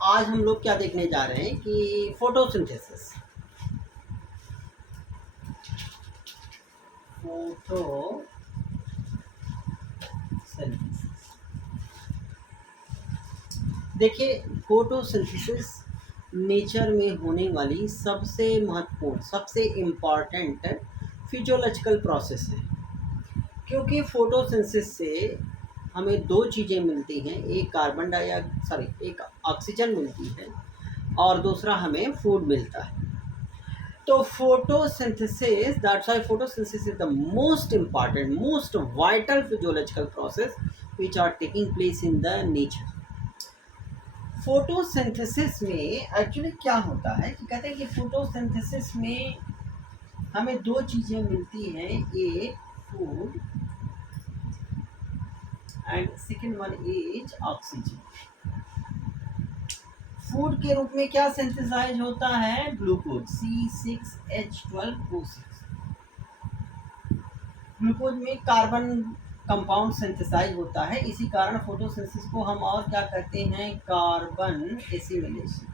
आज हम लोग क्या देखने जा रहे हैं कि फोटोसिंथेसिस। देखिए, फोटोसिंथेसिस नेचर में होने वाली सबसे महत्वपूर्ण, सबसे इम्पॉर्टेंट फिजियोलॉजिकल प्रोसेस है। क्योंकि फोटोसिंथेसिस से हमें दो चीज़ें मिलती हैं, एक ऑक्सीजन मिलती है और दूसरा हमें फूड मिलता है। तो photosynthesis, that's why photosynthesis is the most important, most vital physiological process which are taking place in the nature. Photosynthesis में एक्चुअली क्या होता है कि कहते हैं कि फोटोसिंथेसिस में हमें दो चीज़ें मिलती हैं, एक food and second one is oxygen. Food के रूप में क्या सिंथेसाइज होता है? Glucose C6H12O6। ग्लूकोज में कार्बन कंपाउंड सिंथेसाइज होता है, इसी कारण फोटोसिंथेसिस को हम और क्या कहते हैं? Carbon assimilation.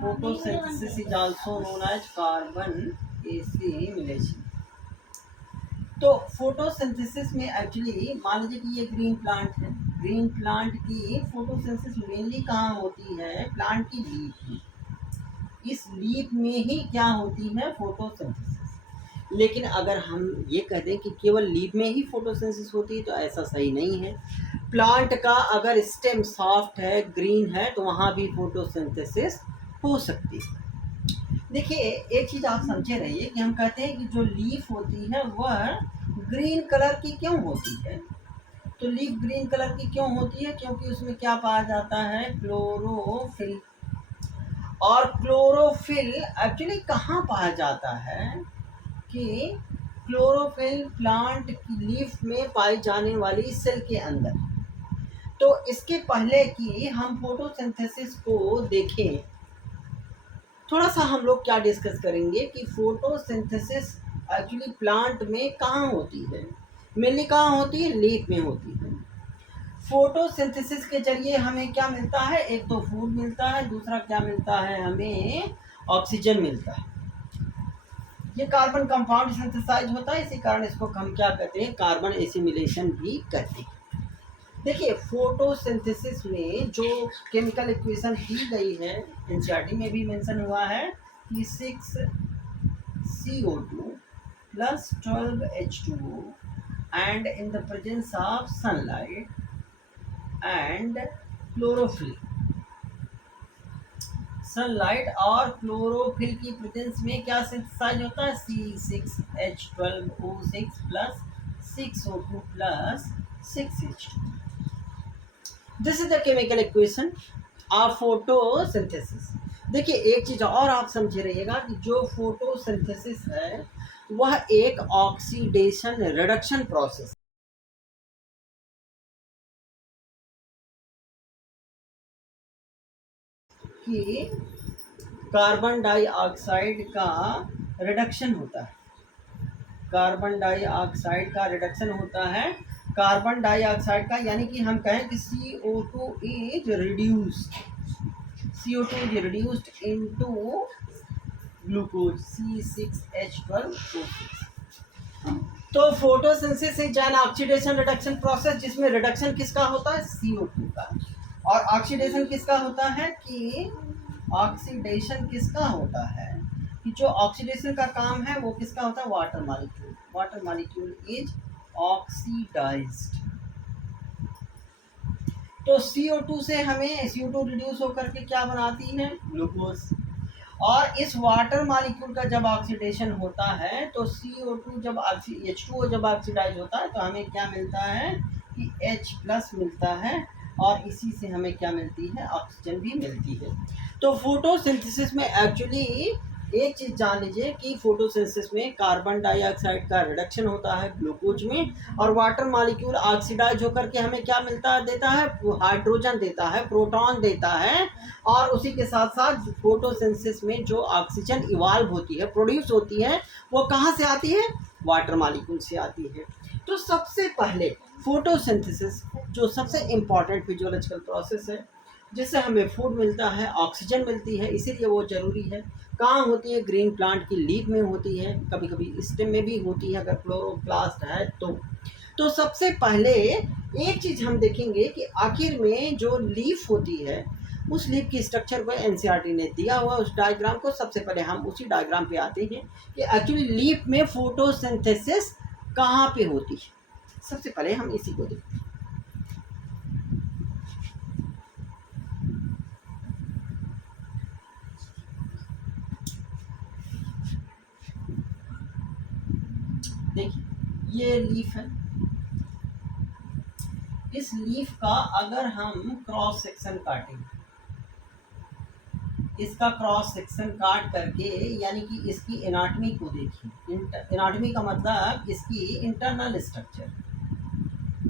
Photosynthesis is also known as carbon assimilation. तो फोटोसिंथेसिस में एक्चुअली मान लीजिए कि ये ग्रीन प्लांट है। ग्रीन प्लांट की फोटोसिंथेसिस मेनली कहाँ होती है? प्लांट की लीफ में। इस लीफ में ही क्या होती है? फोटोसिंथेसिस। लेकिन अगर हम ये कह दें कि केवल लीफ में ही फोटोसिंथेसिस होती है तो ऐसा सही नहीं है। प्लांट का अगर स्टेम सॉफ्ट है, ग्रीन है, तो वहाँ भी फोटोसिंथेसिस हो सकती है। देखिए, एक चीज़ आप समझे रहिए कि हम कहते हैं कि जो लीफ होती है वह ग्रीन कलर की क्यों होती है? तो लीफ ग्रीन कलर की क्यों होती है? क्योंकि उसमें क्या पाया जाता है? क्लोरोफिल। और क्लोरोफिल एक्चुअली कहाँ पाया जाता है? कि क्लोरोफिल प्लांट की लीफ में पाई जाने वाली सेल के अंदर। तो इसके पहले कि हम फोटोसिंथेसिस को देखें, थोड़ा सा हम लोग क्या डिस्कस करेंगे कि फोटोसिंथेसिस एक्चुअली प्लांट में कहाँ होती है? मेनली कहाँ होती है? लीफ में होती है। फोटोसिंथेसिस के जरिए हमें क्या मिलता है? एक तो फूड मिलता है, दूसरा क्या मिलता है? हमें ऑक्सीजन मिलता है। ये कार्बन कंपाउंड सिंथेसाइज होता है, इसी कारण इसको हम क्या कहते हैं? कार्बन एसिमिलेशन भी कहते हैं। देखिए, फोटोसिंथेसिस में जो केमिकल इक्वेशन दी गई है, एनसीईआरटी में भी मेंशन हुआ है कि 6CO2 plus 12H2O and in the presence of sunlight and chlorophyll, sunlight और क्लोरोफिल की प्रेजेंस में क्या सिंथेसाइज होता है? C6H12O6 plus 6O2 plus 6H2। This is the chemical equation of photosynthesis. देखिए, एक चीज़ और आप समझे रहिएगा कि जो फोटोसिंथेसिस है वह एक ऑक्सीडेशन रिडक्शन प्रोसेस कि कार्बन डाइऑक्साइड का रिडक्शन होता है। कार्बन डाइऑक्साइड का रिडक्शन होता है। कार्बन डाइऑक्साइड का यानी कि हम कहें कि CO2 is reduced, CO2 is reduced into glucose C6H12O6। तो photosynthesis is an oxidation reduction process जिसमें रिडक्शन किसका होता है? CO2 का। और ऑक्सीडेशन किसका होता है? कि ऑक्सीडेशन किसका होता है? कि जो ऑक्सीडेशन का काम है वो किसका होता है? Water molecule. Water molecule is oxidised. तो CO2 से हमें CO2 रिड्यूस होकर के क्या बनाती है? ग्लूकोज। और इस वाटर मॉलिक्यूल का जब ऑक्सीडेशन होता है तो CO2 जब H2O जब ऑक्सीडाइज होता है तो हमें क्या मिलता है? कि H प्लस मिलता है और इसी से हमें क्या मिलती है? ऑक्सीजन भी मिलती है। तो फोटोसिंथेसिस में एक्चुअली एक चीज़ जान लीजिए कि फोटोसिंथेसिस में कार्बन डाइऑक्साइड का रिडक्शन होता है ग्लूकोज में, और वाटर मॉलिक्यूल ऑक्सीडाइज होकर के हमें क्या मिलता है? देता है हाइड्रोजन, देता है प्रोटॉन, देता है। और उसी के साथ साथ फोटोसिंथेसिस में जो ऑक्सीजन इवाल्व होती है, प्रोड्यूस होती है, वो कहाँ से आती है? वाटर मॉलिक्यूल से आती है। तो सबसे पहले फोटोसिंथेसिस जो सबसे इम्पॉर्टेंट फिजियोलॉजिकल प्रोसेस है जिससे हमें फूड मिलता है, ऑक्सीजन मिलती है, इसीलिए वो ज़रूरी है। कहाँ होती है? ग्रीन प्लांट की लीफ में होती है, कभी कभी स्टेम में भी होती है अगर क्लोरोप्लास्ट है तो सबसे पहले एक चीज़ हम देखेंगे कि आखिर में जो लीफ होती है उस लीफ की स्ट्रक्चर को एनसीईआरटी ने दिया हुआ उस डायग्राम को। सबसे पहले हम उसी डायग्राम पे आते हैं कि एक्चुअली लीफ में फोटोसिंथेसिस कहाँ पे होती है। सबसे पहले हम इसी को देखते हैं। देखिए ये लीफ है, इस लीफ का अगर हम क्रॉस सेक्शन काटेंगे, इसका क्रॉस सेक्शन काट करके यानी कि इसकी एनाटमी को देखिए। एनाटमी का मतलब इसकी इंटरनल स्ट्रक्चर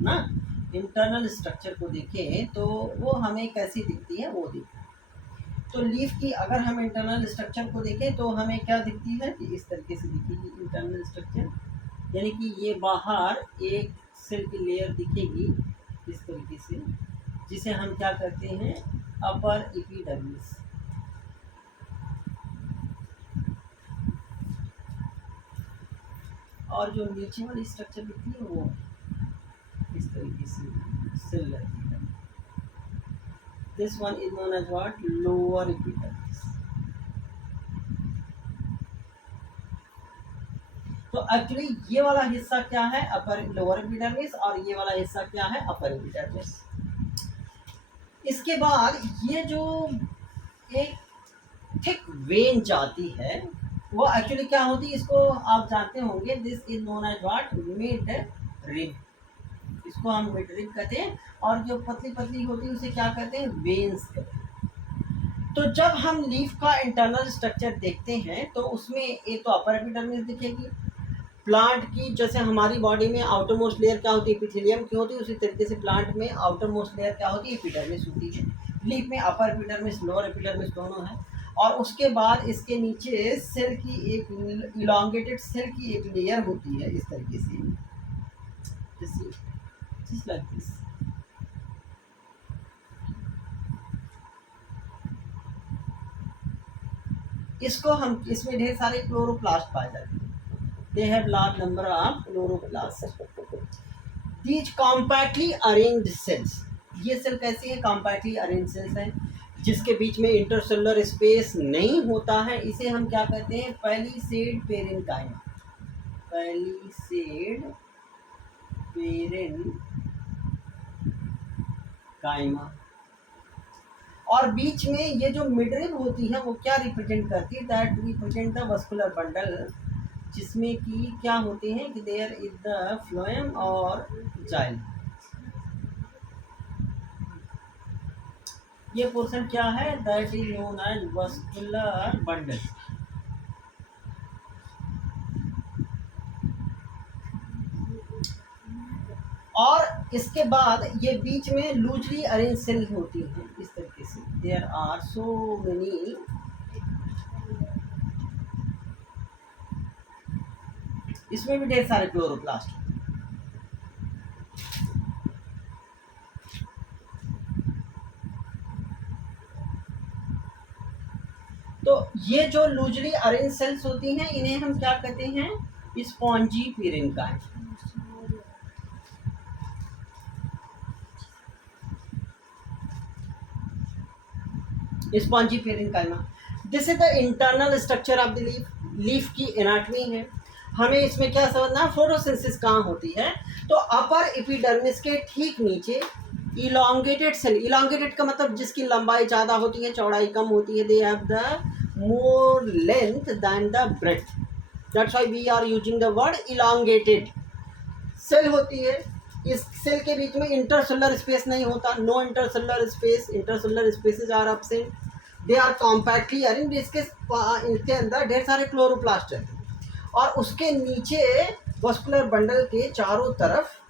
ना, इंटरनल स्ट्रक्चर को देखें तो वो हमें कैसी दिखती है वो दिखती है। तो लीफ की अगर हम इंटरनल स्ट्रक्चर को देखें तो हमें क्या दिखती है कि इस तरीके से दिखेगी इंटरनल स्ट्रक्चर, यानी कि ये बाहर एक सेल की लेयर दिखेगी इस तरीके से, जिसे हम क्या करते हैं अपर एपिडर्मिस। और जो नीचे वाली स्ट्रक्चर दिखती है वो इस तरीके से सेल रहती है। This one is known as what? Lower epidermis. तो एक्चुअली ये वाला हिस्सा क्या है? अपर लोअर एपिडर्मिस, और ये वाला हिस्सा क्या है? Upper epidermis. इसके बाद ये जो एक थिक वेन जाती है वो एक्चुअली क्या होती है, इसको आप जानते होंगे, this is known as what? Mid rib. इसको हम मिड रिब कहते हैं, और जो पतली पतली होती है उसे क्या कहते हैं? वेन्स कहते हैं। तो जब हम लीफ का इंटरनल स्ट्रक्चर देखते हैं तो उसमें एक तो अपर एपिडर्मिस दिखेगी प्लांट की, जैसे हमारी बॉडी में आउटर मोस्ट लेयर क्या होती है? एपिथेलियम की होती है, उसी तरीके से प्लांट में आउटर मोस्ट लेयर क्या होती है? एपिडर्मिस होती है। लीफ में अपर एपिडर्मिस लोअर एपिडर्मिस दोनों है, और उसके बाद इसके नीचे सेल की एक इलांगेटेड सेल की एक लेयर होती है इस तरीके से, just like this। इसको हम, इसमें ढेर सारे क्लोरोप्लास्ट पाए जाते हैं। They have large number of chloroplasts. These compactly arranged cells, ये सेल कैसी है? compactly arranged cells है, जिसके बीच में इंटरसेलुलर स्पेस नहीं होता है, इसे हम क्या कहते हैं? Palisade parenchyma. Palisade parenchyma. और बीच में ये जो मिडरिब होती है वो क्या रिप्रेजेंट करती है? That represent the vascular bundle, जिसमें कि क्या होते हैं कि देयर इज द फ्लोएम और जाइलम। ये पोर्शन क्या है? That is known as vascular bundle. और इसके बाद ये बीच में लूजली अरेंज सेल होती हैं इस तरीके से। देयर आर सो मेनी, इसमें भी ढेर सारे क्लोरोप्लास्ट। तो ये जो लूजली अरेंज सेल्स होती हैं इन्हें हम क्या कहते हैं? Spongy parenchyma. Spongy parenchyma. This is the internal structure of the leaf. Leaf की एनाटमी है। हमें इसमें क्या समझना? फोटोसिंथेसिस कहाँ होती है? तो अपर एपिडर्मिस के ठीक नीचे इलांगेटेड सेल। इलांगेटेड का मतलब जिसकी लंबाई ज़्यादा होती है, चौड़ाई कम होती है। They have the more length than the breadth, that's why we are using the word elongated cell होती है। इस सेल के बीच में इंटरसेलुलर स्पेस नहीं होता, no intercellular space, intercellular spaces are absent, they are compactly arranged. इसके अंदर ढेर सारे क्लोरोप्लास्ट रहते हैं, और उसके नीचे वस्कुलर बंडल के चारों तरफ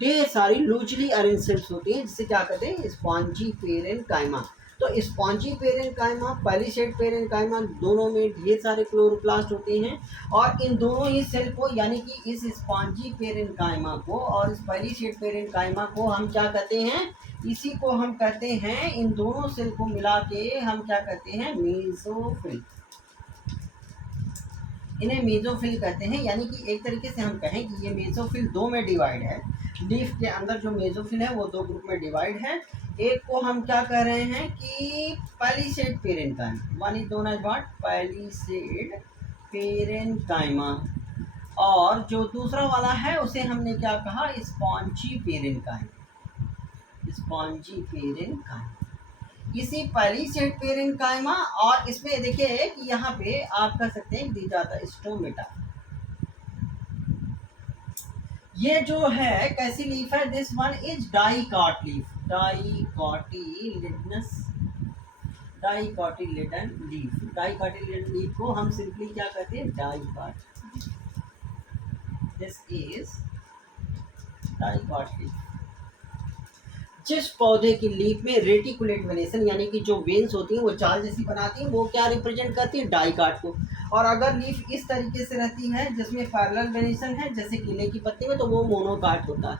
ढेर सारी लूजली अरेंज सेल्स होती हैं, जिसे क्या कहते हैं? Spongy parenchyma. तो तो स्पॉन्जी पेरेन्काइमा, पैलिसेड पेरेन्काइमा दोनों में ढेर सारे क्लोरोप्लास्ट होते हैं और इन दोनों ही सेल को यानी कि इस स्पॉन्जी पेरेन्काइमा को और इस पैलिसेड पेरेन्काइमा को हम क्या कहते हैं, इसी को हम कहते हैं, इन दोनों सेल को मिला के हम क्या कहते हैं, मेसोफिल। इन्हें मेसोफिल कहते हैं। यानी कि एक तरीके से हम कहें कि ये मेसोफिल दो में डिवाइड है। लीफ के अंदर जो मेसोफिल है वो दो ग्रुप में डिवाइड है। एक को हम क्या कह रहे हैं कि palisade parenchyma, one is known as what, palisade parenchyma, और जो दूसरा वाला है उसे हमने क्या कहा, स्पॉन्जी पेरेन्काइमा, स्पॉन्जी पेरेन्काइमा। इसी पैलिसेड पेरेन्काइमा और इसमें देखिए कि यहाँ पे आप कह सकते हैं दी जाता है स्टोमेटा। ये जो है कैसी लीफ है, this one is dicot leaf, dicotyledonous, dicotyledon leaf. Dicotyledon leaf को हम सिंपली क्या कहते हैं, dicot. This is dicot leaf. जिस पौधे की लीफ में रेटिकुलेट वेनेशन यानी कि जो वेन्स होती हैं वो चाल जैसी बनाती हैं, वो क्या रिप्रेजेंट करती है, डाइकाट को। और अगर लीफ इस तरीके से रहती है जिसमें पैरेलल वेनेशन है जैसे केले की पत्ती में, तो वो मोनोकाट होता है।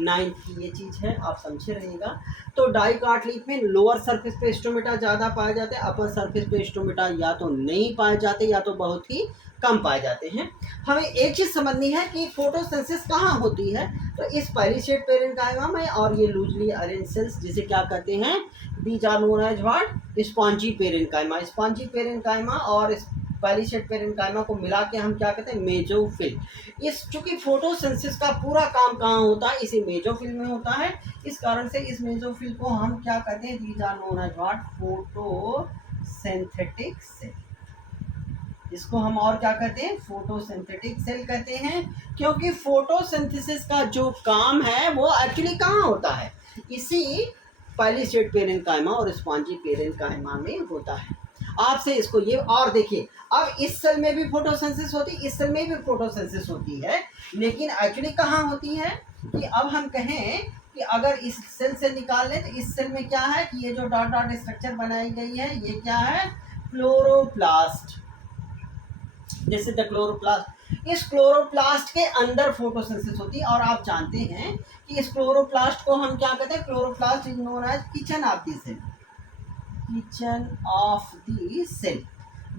9th की ये चीज़ है, आप समझे रहिएगा। तो डाइकाट लीफ में लोअर सरफेस पे स्टोमेटा ज़्यादा पाए जाते हैं, अपर सरफेस पे स्टोमेटा या तो नहीं पाए जाते या तो बहुत ही कम पाए जाते हैं। हमें एक चीज़ समझनी है कि फोटोसिंथेसिस कहाँ होती है, तो इस पैलिसेड पेरेन्काइमा में, और ये लूजली अरेंज सेल्स जिसे क्या कहते हैं, these are known as what, spongy parenchyma. Spongy parenchyma और पैलिसेड पेरेन्काइमा को मिला के हम क्या कहते हैं, मेसोफिल। इस चूंकि फोटोसिंथेसिस का पूरा काम कहाँ होता है, इसी मेसोफिल में होता है। इस कारण से इस मेसोफिल को हम क्या कहते हैं, these are known as what, photosynthetic cell. इसको हम और क्या कहते हैं, फोटोसिंथेटिक सेल कहते हैं, क्योंकि फोटोसिंथेसिस का जो काम है वो एक्चुअली कहाँ होता है, इसी पैलिसेड पेरेन्काइमा और स्पॉन्जी पेरेन्काइमा में होता है। आपसे इसको ये और देखिए, अब इस सेल में भी फोटोसिंथेसिस होती है, इस सेल में भी फोटोसिंथेसिस होती है, लेकिन एक्चुअली कहाँ होती है कि अब हम कहें कि अगर इस सेल से निकाल लें तो इस सेल में क्या है कि ये जो डॉट डॉट स्ट्रक्चर बनाई गई है ये क्या है, क्लोरोप्लास्ट। जैसे द क्लोरोप्लास्ट, इस क्लोरोप्लास्ट के अंदर फोटोसिंथेसिस होती है। और आप जानते हैं कि इस क्लोरोप्लास्ट को हम क्या कहते हैं, chloroplast is known as kitchen of the cell, kitchen of the cell.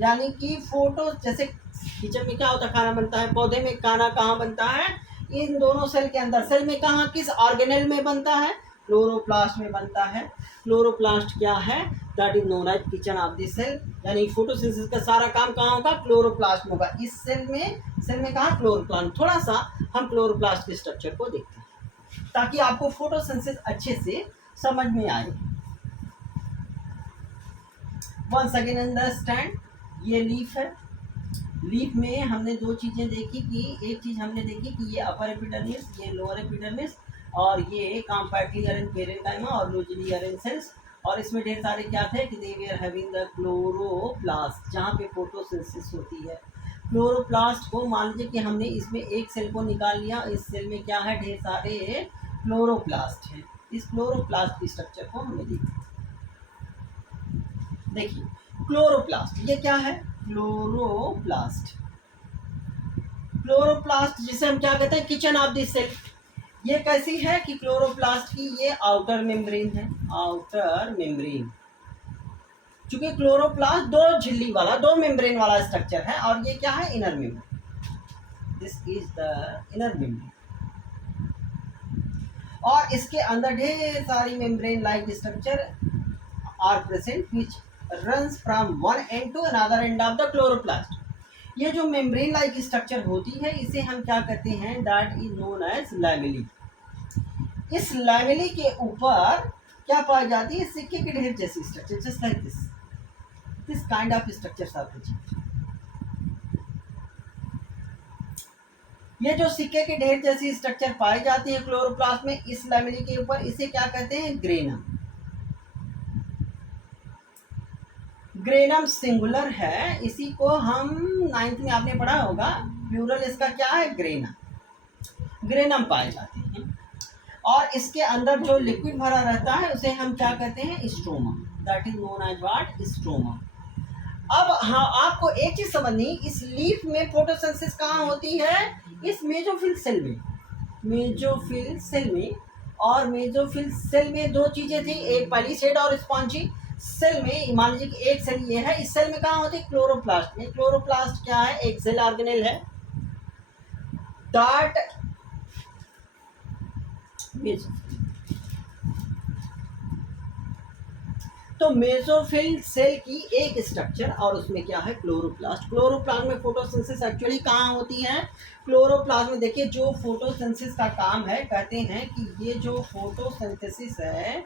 यानी कि फोटो, जैसे किचन में क्या होता है, खाना बनता है, पौधे में खाना कहाँ बनता है, इन दोनों सेल के अंदर। सेल में कहाँ, किस ऑर्गेनेल में बनता है, क्लोरोप्लास्ट में बनता है। क्लोरोप्लास्ट क्या है, that is known as kitchen of the cell. यानी फोटोसिंथेसिस का सारा काम कहाँ होगा, क्लोरोप्लास्ट में होगा। इस सेल में कहाँ, क्लोरोप्लास्ट। थोड़ा सा हम क्लोरोप्लास्ट के स्ट्रक्चर को देखते हैं ताकि आपको फोटोसिंथेसिस अच्छे से समझ में आए। वंस अगेन अंडरस्टैंड, ये लीफ है। लीफ में हमने दो चीज़ें देखी कि एक चीज़ हमने देखी कि ये अपर एपिडर्मिस, ये लोअर एपिडर्मिस, और ये कॉम्पैक्टली अरेंज पेरेन्काइमा और लूजली अरेंज सेल्स। और इसमें ढेर सारे क्या थे कि दे वर हैविंग द क्लोरोप्लास्ट, जहाँ पे फोटोसिंथेसिस होती है। क्लोरोप्लास्ट को मान लीजिए कि हमने इसमें एक सेल को निकाल लिया, इस सेल में क्या है, ढेर सारे क्लोरोप्लास्ट हैं। इस क्लोरोप्लास्ट की स्ट्रक्चर को हमने देखा। देखिए क्लोरोप्लास्ट, ये क्या है, क्लोरोप्लास्ट। क्लोरोप्लास्ट जिसे हम क्या कहते हैं, किचन ऑफ द सेल। ये कैसी है कि क्लोरोप्लास्ट की ये आउटर मेम्ब्रेन है, आउटर मेम्ब्रेन। चूंकि क्लोरोप्लास्ट दो झिल्ली वाला, दो मेम्ब्रेन वाला स्ट्रक्चर है, और ये क्या है, inner membrane. This is the inner membrane. और इसके अंदर ढेर सारी membrane like structure are present which runs from one end to another end of the chloroplast। ये जो मेम्ब्रेन लाइक स्ट्रक्चर होती है इसे हम क्या कहते हैं, that is known as lamellae. इस लैमेली के ऊपर क्या पाई जाती है, सिक्के के ढेर जैसी structure, just like this kind of structures are present. ये जो सिक्के के ढेर जैसी स्ट्रक्चर पाई जाती है क्लोरोप्लास्ट में इस लैमेली के ऊपर, इसे क्या कहते हैं, ग्रेनम। ग्रेनम सिंगुलर है, इसी को हम 9th में आपने पढ़ा होगा, प्लूरल इसका क्या है, ग्रेनम। ग्रेनम पाए जाते हैं। और इसके अंदर जो लिक्विड भरा रहता है उसे हम क्या कहते हैं, stroma, that is known as what, stroma. अब हाँ, आपको एक चीज समझनी, इस लीफ में फोटोसिंथेसिस कहाँ होती है, इस मेसोफिल सेल में, मेसोफिल सेल में। और मेसोफिल सेल में दो चीजें थी, एक पैलिसेड और स्पॉन्जी। सेल में मान लीजिए कि एक सेल ये है, इस सेल में कहाँ होती है, क्लोरोप्लास्ट में। क्लोरोप्लास्ट क्या है, एक सेल ऑर्गेनेल है दैट तो मेसोफिल सेल की एक स्ट्रक्चर और उसमें क्या है, क्लोरोप्लास्ट। क्लोरोप्लास्ट में फोटोसिंथेसिस एक्चुअली कहाँ होती है, क्लोरोप्लास्ट में। देखिए जो फोटोसिंथेसिस का काम है, कहते हैं कि ये जो फोटोसिंथेसिस है,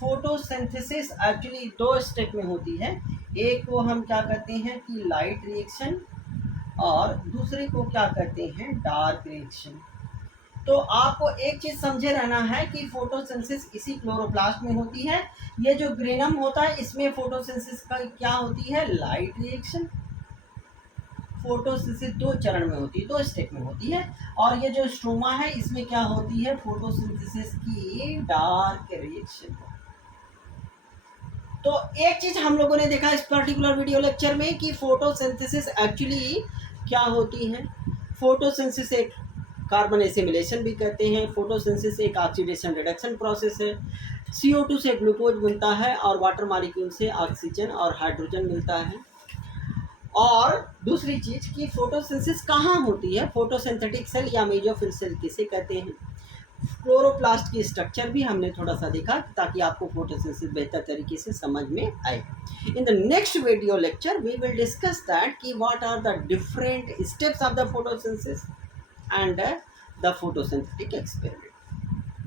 फोटोसिंथेसिस एक्चुअली दो स्टेप में होती है। एक को हम क्या कहते हैं कि लाइट रिएक्शन, और दूसरे को क्या कहते हैं, डार्क रिएक्शन। तो आपको एक चीज समझे रहना है कि फोटोसिंथेसिस इसी क्लोरोप्लास्ट में होती है। ये जो ग्रेनम होता है, इसमें फोटोसिंथेसिस का क्या होती है, लाइट रिएक्शन। फोटोसिंथेसिस दो चरण में होती है, दो स्टेप में होती है। और ये जो स्ट्रोमा है, इसमें क्या होती है, फोटोसिंथेसिस की डार्क रिएक्शन। तो एक चीज हम लोगों ने देखा इस पर्टिकुलर वीडियो लेक्चर में कि फोटोसिंथेसिस एक्चुअली क्या होती है। फोटोसिंथेसिस एक कार्बन एसिमिलेशन भी कहते हैं। फोटोसिंथेसिस एक ऑक्सीडेशन रिडक्शन प्रोसेस है। CO2 से ग्लूकोज बनता है और वाटर मॉलिक्यूल से ऑक्सीजन और हाइड्रोजन मिलता है। और दूसरी चीज कि फोटोसिंथेसिस कहाँ होती है, फोटोसिंथेटिक सेल या मेसोफिल सेल किसे कहते हैं। क्लोरोप्लास्ट की स्ट्रक्चर भी हमने थोड़ा सा देखा ताकि आपको फोटोसिंथेसिस बेहतर तरीके से समझ में आए। In the next video lecture we will discuss that कि what are the different steps of the photosynthesis and the photosynthetic experiment.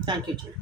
Thank you, children.